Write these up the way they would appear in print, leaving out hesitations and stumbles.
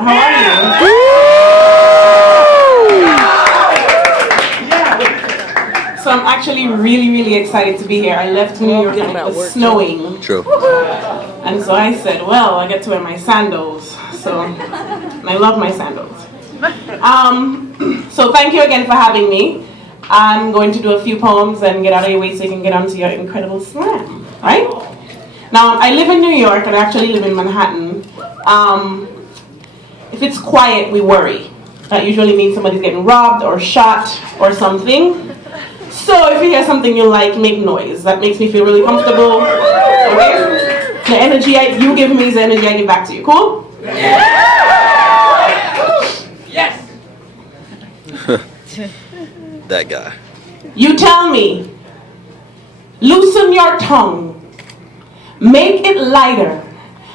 How are you? So I'm actually really excited to be here. I left New York and it was snowing. True. And so I said, well, I get to wear my sandals. And I love my sandals. So thank you again for having me. I'm going to do a few poems and get out of your way so you can get onto your incredible slam. Right? Now, I live in New York and I actually live in Manhattan. If it's quiet, we worry. That usually means somebody's getting robbed or shot or something. So if you hear something you like, make noise. That makes me feel really comfortable. Okay? The energy you give me is the energy I give back to you. Cool? Yes! That guy. You tell me, loosen your tongue, make it lighter.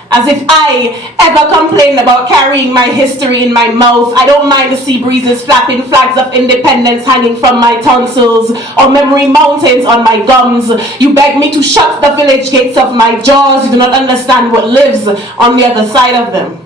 As if I ever complained about carrying my history in my mouth. I don't mind the sea breezes flapping flags of independence hanging from my tonsils, or memory mountains on my gums. You beg me to shut the village gates of my jaws. You do not understand what lives on the other side of them.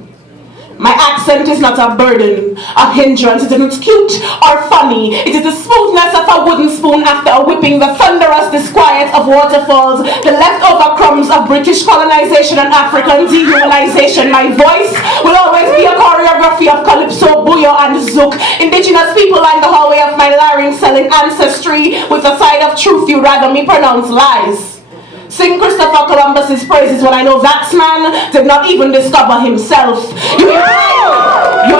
My accent is not a burden, a hindrance. It isn't cute or funny. It is the smoothness of a wooden spoon after a whipping, the thunderous disquiet of waterfalls, the leftover crumbs of British colonization and African dehumanization. My voice will always be a choreography of calypso, bouyon, and zouk. Indigenous people line the hallway of my larynx selling ancestry with a side of truth you'd rather me pronounce lies. Sing Christopher Columbus's praises when I know that man did not even discover himself. You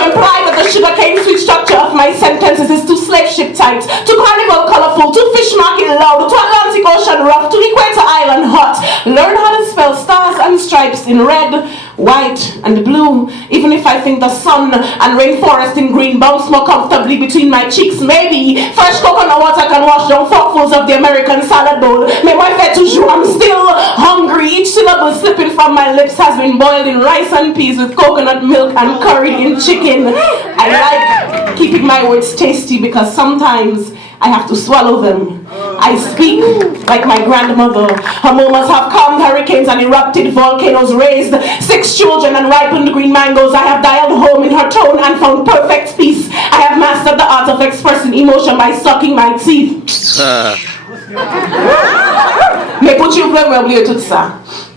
imply that the sugarcane sweet structure of my sentences is too slave ship tight, too carnival colorful, too fish market loud, too Atlantic Ocean rough, too Equator Island hot. Learn how to spell stars and stripes in red, white, and blue. Even if I think the sun and rainforest in green bounce more comfortably between my cheeks, maybe fresh coconut water can wash down forkfuls of the American salad bowl. Mais moi fait toujours, I'm still hungry. Each syllable slipping from my lips has been boiled in rice and peas with coconut milk and curried in chicken. I like keeping my words tasty because sometimes I have to swallow them. I speak like my grandmother. Her moments have calmed hurricanes and erupted volcanoes, raised 6 children and ripened green mangoes. I have dialed home in her tone and found perfect peace. I have mastered the art of expressing emotion by sucking my teeth.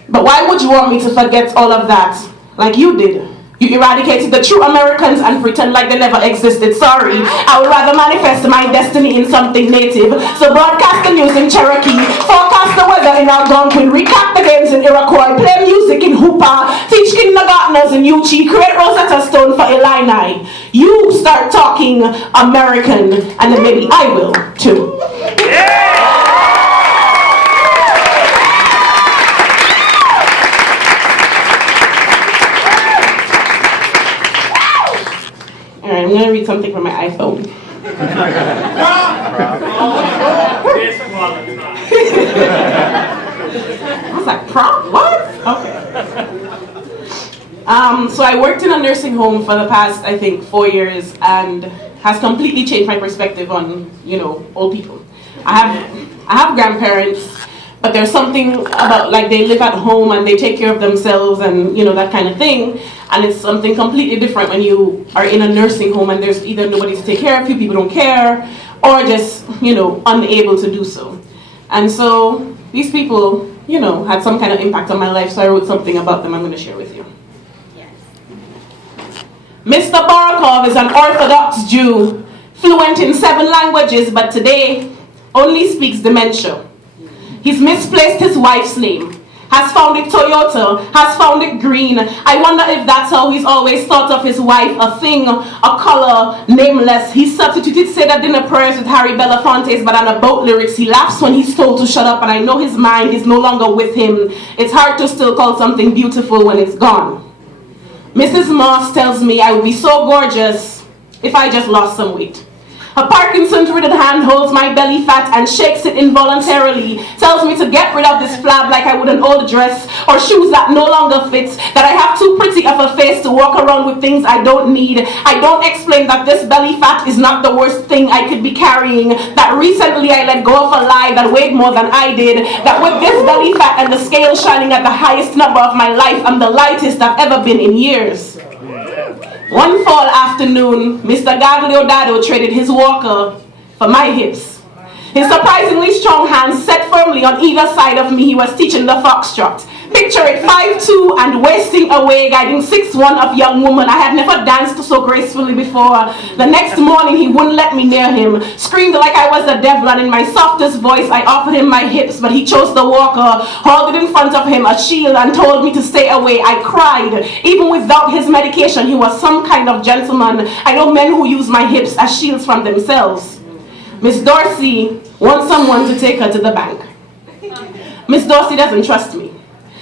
But why would you want me to forget all of that like you did? You eradicated the true Americans and pretend like they never existed. Sorry, I would rather manifest my destiny in something native. So broadcast the news in Cherokee, forecast the weather in Algonquin, recap the games in Iroquois, play music in Hoopa, teach kindergartners in Yuchi, create Rosetta Stone for Illini. You start talking American, and then maybe I will too. Alright, I'm going to read something from my iPhone. I was like, prom? What? Okay. So I worked in a nursing home for the past, I think, 4 years, and has completely changed my perspective on, old people. I have grandparents, but there's something about, like, they live at home and they take care of themselves and, that kind of thing. And it's something completely different when you are in a nursing home and there's either nobody to take care of you, people don't care, or just, unable to do so. And so these people, had some kind of impact on my life, so I wrote something about them I'm going to share with you. Yes. Mr. Barakov is an Orthodox Jew, fluent in 7 languages, but today only speaks dementia. He's misplaced his wife's name, has found it Toyota, has found it green. I wonder if that's how he's always thought of his wife, a thing, a color, nameless. He substituted Say That Dinner prayers with Harry Belafonte's but on a boat lyrics. He laughs when he's told to shut up, and I know his mind is no longer with him. It's hard to still call something beautiful when it's gone. Mrs. Moss tells me I would be so gorgeous if I just lost some weight. Her Parkinson's-ridden hand holds my belly fat and shakes it involuntarily, tells me to get rid of this flab like I would an old dress or shoes that no longer fit, that I have too pretty of a face to walk around with things I don't need. I don't explain that this belly fat is not the worst thing I could be carrying, that recently I let go of a lie that weighed more than I did, that with this belly fat and the scale shining at the highest number of my life, I'm the lightest I've ever been in years. One fall afternoon, Mr. Gagliodado traded his walker for my hips. His surprisingly strong hands set firmly on either side of me. He was teaching the foxtrot. Picture it, 5'2" and wasting away, guiding 6'1" of young woman. I had never danced so gracefully before. The next morning, he wouldn't let me near him. Screamed like I was the devil, and in my softest voice, I offered him my hips, but he chose the walker, held it in front of him, a shield, and told me to stay away. I cried. Even without his medication, he was some kind of gentleman. I know men who use my hips as shields from themselves. Miss Dorsey wants someone to take her to the bank. Miss Dorsey doesn't trust me.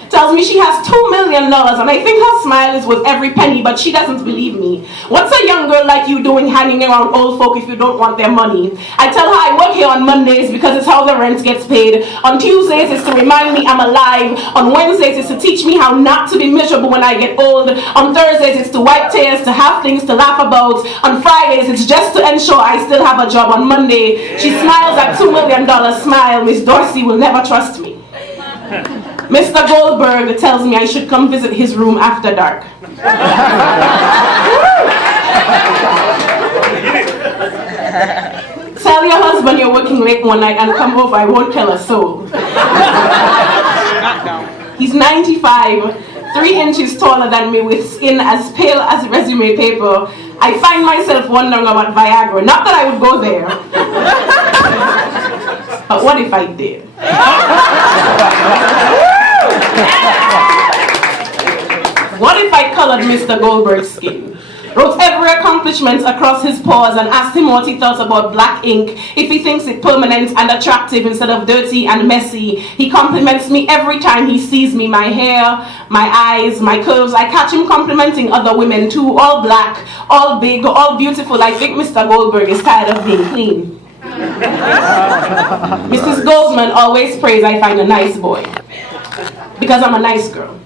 Tells me she has $2 million, and I think her smile is worth every penny, but she doesn't believe me. What's a young girl like you doing hanging around old folk if you don't want their money? I tell her I work here on Mondays because it's how the rent gets paid. On Tuesdays it's to remind me I'm alive. On Wednesdays it's to teach me how not to be miserable when I get old. On Thursdays it's to wipe tears, to have things to laugh about. On Fridays it's just to ensure I still have a job. On Monday she smiles that $2 million smile. Miss Dorsey will never trust me. Mr. Goldberg tells me I should come visit his room after dark. Tell your husband you're working late one night and come over, I won't tell a soul. He's 95, 3 inches taller than me, with skin as pale as resume paper. I find myself wondering about Viagra. Not that I would go there. But what if I did? What if I colored Mr. Goldberg's skin? Wrote every accomplishment across his paws and asked him what he thought about black ink, if he thinks it permanent and attractive instead of dirty and messy. He compliments me every time he sees me, my hair, my eyes, my curves. I catch him complimenting other women too, all black, all big, all beautiful. I think Mr. Goldberg is tired of being clean. Mrs. Goldman always prays I find a nice boy, because I'm a nice girl.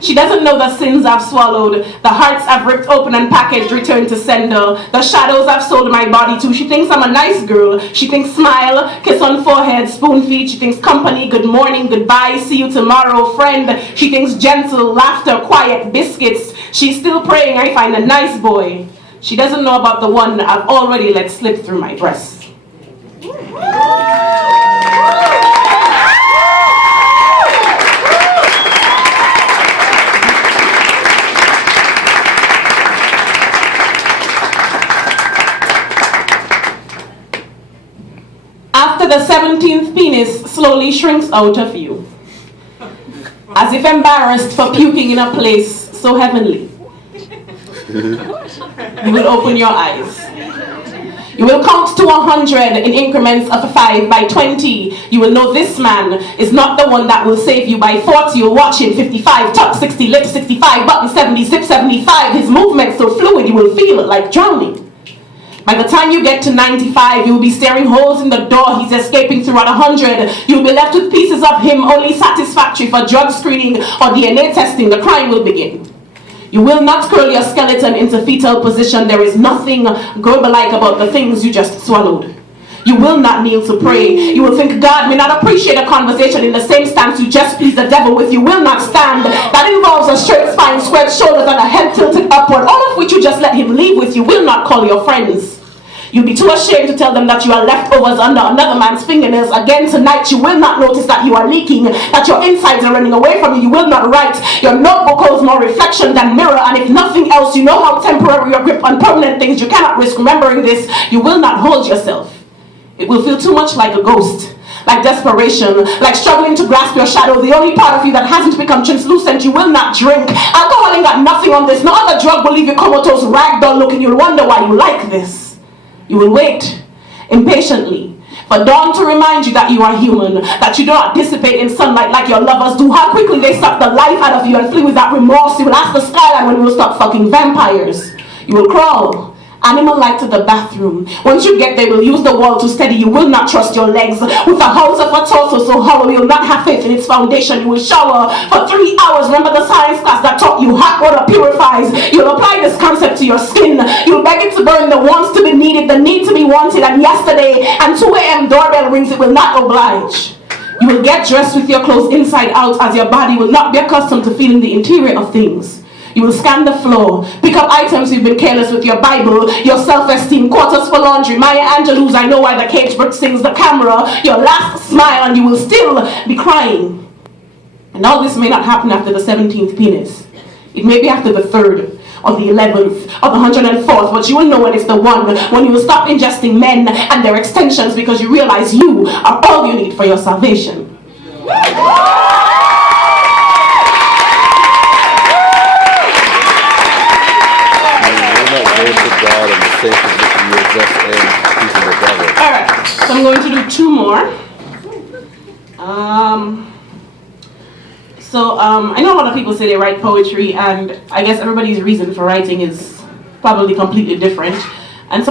She doesn't know the sins I've swallowed, the hearts I've ripped open and packaged, returned to sender, the shadows I've sold my body to. She thinks I'm a nice girl. She thinks smile, kiss on forehead, spoon feed. She thinks company, good morning, goodbye, see you tomorrow, friend. She thinks gentle, laughter, quiet, biscuits. She's still praying I find a nice boy. She doesn't know about the one I've already let slip through my breast. After the 17th penis slowly shrinks out of you, as if embarrassed for puking in a place so heavenly, you will open your eyes. You will count to 100 in increments of 5. By 20, you will know this man is not the one that will save you. By 40, you'll watch him. 55, top 60, lip 65, button 70, zip 75. His movements so fluid, you will feel it like drowning. By the time you get to 95, you will be staring holes in the door he's escaping through. At 100, you'll be left with pieces of him only satisfactory for drug screening or DNA testing. The crime will begin. You will not curl your skeleton into fetal position. There is nothing Gerber-like about the things you just swallowed. You will not kneel to pray. You will think God may not appreciate a conversation in the same stance you just pleased the devil with. You will not stand. That involves a straight spine, squared shoulders, and a head tilted upward, all of which you just let him leave with. You will not call your friends. You'll be too ashamed to tell them that you are leftovers under another man's fingernails. Again tonight, you will not notice that you are leaking, that your insides are running away from you. You will not write. Your notebook holds more reflection than mirror, and if nothing else, you know how temporary your grip on permanent things. You cannot risk remembering this. You will not hold yourself. It will feel too much like a ghost, like desperation, like struggling to grasp your shadow, the only part of you that hasn't become translucent. You will not drink. Alcohol ain't got nothing on this. No other drug will leave you comatose, ragdoll looking. You'll wonder why you like this. You will wait impatiently for dawn to remind you that you are human, that you do not dissipate in sunlight like your lovers do. How quickly they suck the life out of you and flee without remorse. You will ask the skyline when you will stop fucking vampires. You will crawl animal-like to the bathroom. Once you get there, you will use the wall to steady. You will not trust your legs. With the hulls of a torso so hollow, you will not have faith in its foundation. You will shower for 3 hours. Remember the science class that taught you hot water purifies. You will apply this concept to your skin. You will beg it to burn, the wants to be needed, the need to be wanted. And yesterday, and 2 a.m. doorbell rings, it will not oblige. You will get dressed with your clothes inside out, as your body will not be accustomed to feeling the interior of things. You will scan the floor, pick up items you've been careless with, your Bible, your self-esteem, quarters for laundry, Maya Angelou's I Know Why the Cage Bird Sings, the camera, your last smile, and you will still be crying. And all this may not happen after the 17th penis. It may be after the 3rd, or the 11th, or the 104th, but you will know when it's the one, when you will stop ingesting men and their extensions because you realize you are all you need for your salvation. God in the same position you were just in, accusing the devil. Alright, so I'm going to do 2 more. I know a lot of people say they write poetry, and I guess everybody's reason for writing is probably completely different. And some of